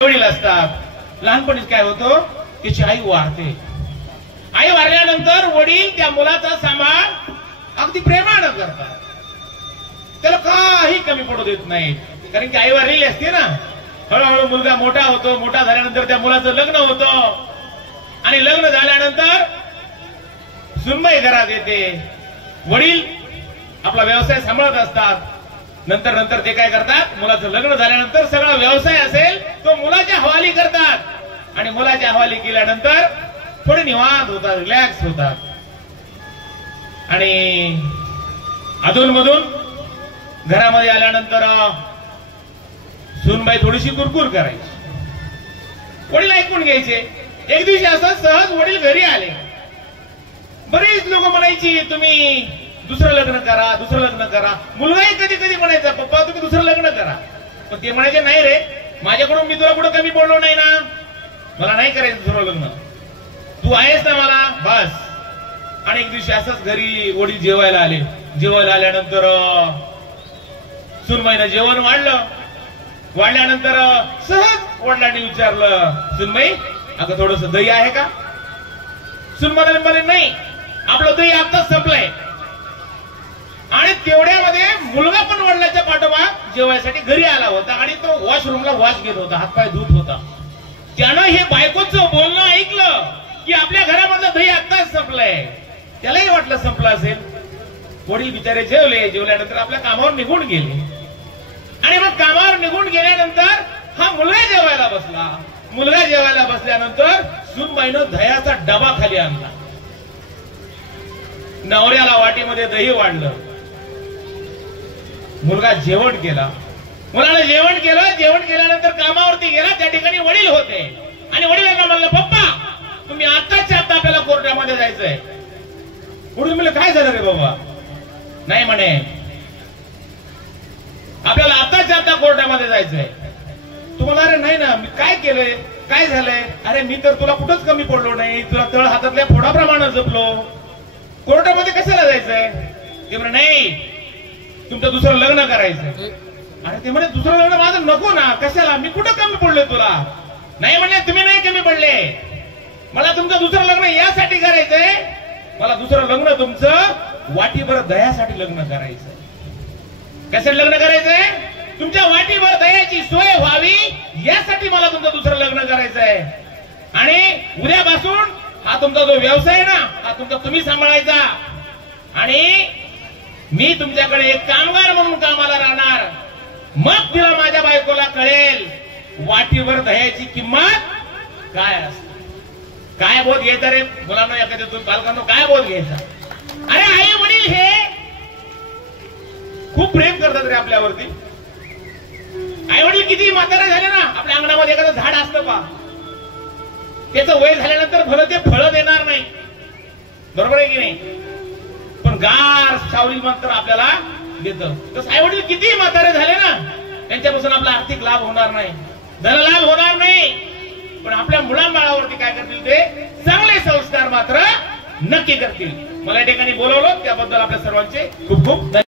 वडील असतात। लहानपणीच काय होतं, त्याची आई वारते। आई वारल्यानंतर वडील त्या मुलाचा सांभाळ अगदी प्रेमानं करतात, त्याला काही कमी पडू देत नाहीत, कारण की आई वारलेली असते ना। हळूहळू मुलगा मोठा होतो, मोठा झाल्यानंतर त्या मुलाचं लग्न होतं आणि लग्न झाल्यानंतर सुनबाई घरात येते। वडील आपला व्यवसाय सांभाळत असतात। नंतर ते काय करतात, मुलाचं लग्न झाल्यानंतर सगळा व्यवसाय असेल तो मुलाच्या हवाली करतात आणि मुलाच्या हवाली केल्यानंतर थोडे निवांत होतात, रिलॅक्स होतात। आणि अधूनमधून घरामध्ये आल्यानंतर सुनबाई थोडीशी कुरकुर करायची, वडील ऐकून घ्यायचे। एक दिवशी असं सहज वडील घरी आले। बरेच लोक म्हणायची तुम्ही दुसरं लग्न करा, दुसरं लग्न करा। मुलगाही कधी कधी म्हणायचा पप्पा तुम्ही दुसरं लग्न करा, पण ते म्हणायचे नाही रे, माझ्याकडून मी तुला कुठं कमी पडलो नाही ना, मला नाही करायचं दुसरं लग्न, तू आहेस ना मला बस। आणि एक दिवशी असंच घरी वडील जेवायला आले। जेवायला आल्यानंतर सुनबाईनं जेवण वाढलं। वाढल्यानंतर सहज वडिलांनी विचारलं, सुनबाई अगं थोडस दही आहे का? सुनबाई म्हणाले नाही, आपलं दही आताच संपलंय। आणि तेवढ्यामध्ये मुलगा पण वडिलांच्या पाठोपाठ जेवायसाठी घरी आला होता आणि तो वॉशरूमला वॉश घेत होता, हातपाय धुत होता। त्यानं हे बायकोचं बोलणं ऐकलं की आपल्या घरामधलं दही आत्ताच संपलंय, त्यालाही वाटलं संपलं असेल। वडील बिचारे जेवले, जेवल्यानंतर आपल्या कामावर निघून गेले आणि मग कामावर निघून गेल्यानंतर हा मुलगा जेवायला बसला। मुलगा जेवायला बसल्यानंतर सुनबाईनं दह्याचा डबा खाली आणला, नवऱ्याला वाटीमध्ये दही वाढलं, मुलगा जेवण केला, मुलाने जेवण केलं। जेवण केल्यानंतर कामावरती गेला, त्या ठिकाणी वडील होते आणि वडिलांना म्हणलं पप्पा तुम्ही आत्ताच्या आत्ता आपल्याला कोर्टामध्ये जायचंय। वडील म्हणले काय झालं रे बाबा? नाही म्हणे आपल्याला आत्ताच्या आत्ता कोर्टामध्ये जायचंय। तुम्हाला अरे नाही ना, मी काय केलंय, काय झालंय? अरे मी तर तुला कुठंच कमी पडलो नाही, तुला तळ हातातल्या फोडाप्रमाणे जपलो, कोर्टामध्ये कशाला जायचंय? ते म्हणे नाही तुमचं दुसरं लग्न करायचंय। आणि ते म्हणे दुसरं लग्न माझं नको ना, कशाला, मी कुठं कमी पडलोय तुला? नाही म्हणले तुम्ही नाही कमी पडले, मला तुमचं दुसरं लग्न यासाठी करायचंय, मला दुसरं लग्न तुमचं वाटीभर दह्यासाठी लग्न करायचंय। कशासाठी लग्न करायचंय? तुमच्या वाटीभर दह्याची सोय व्हावी यासाठी मला तुमचं दुसरं लग्न करायचंय। आणि उद्यापासून हा तुमचा जो व्यवसाय ना हा तुमचा तुम्ही सांभाळायचा आणि मी तुमच्याकडे एक कामगार म्हणून कामाला राहणार। मग तिला माझ्या बायकोला कळेल वाटीभर दह्याची किंमत काय असते। काय बोध घ्यायचा रे मुलांना, एखाद्यातून पालकांना काय बोध घ्यायचा? अरे आई वडील हे खूप प्रेम करतात रे आपल्यावरती। आई वडील किती म्हातारे झाले ना, आपल्या अंगणामध्ये एखादं झाड असतं पा, त्याचं वय झाल्यानंतर भलं ते फळं देणार नाही, बरोबर आहे की नाही? पण गार सावली मात्र आपल्याला देतं। तसं आई वडील किती म्हातारे झाले ना, त्यांच्यापासून आपला आर्थिक लाभ होणार नाही, धनलाभ होणार नाही, पण आपल्या मुलांबाळावरती काय करतील ते चांगले संस्कार मात्र नक्की करतील। मला या ठिकाणी बोलवलं त्याबद्दल आपल्या सर्वांचे खूप खूप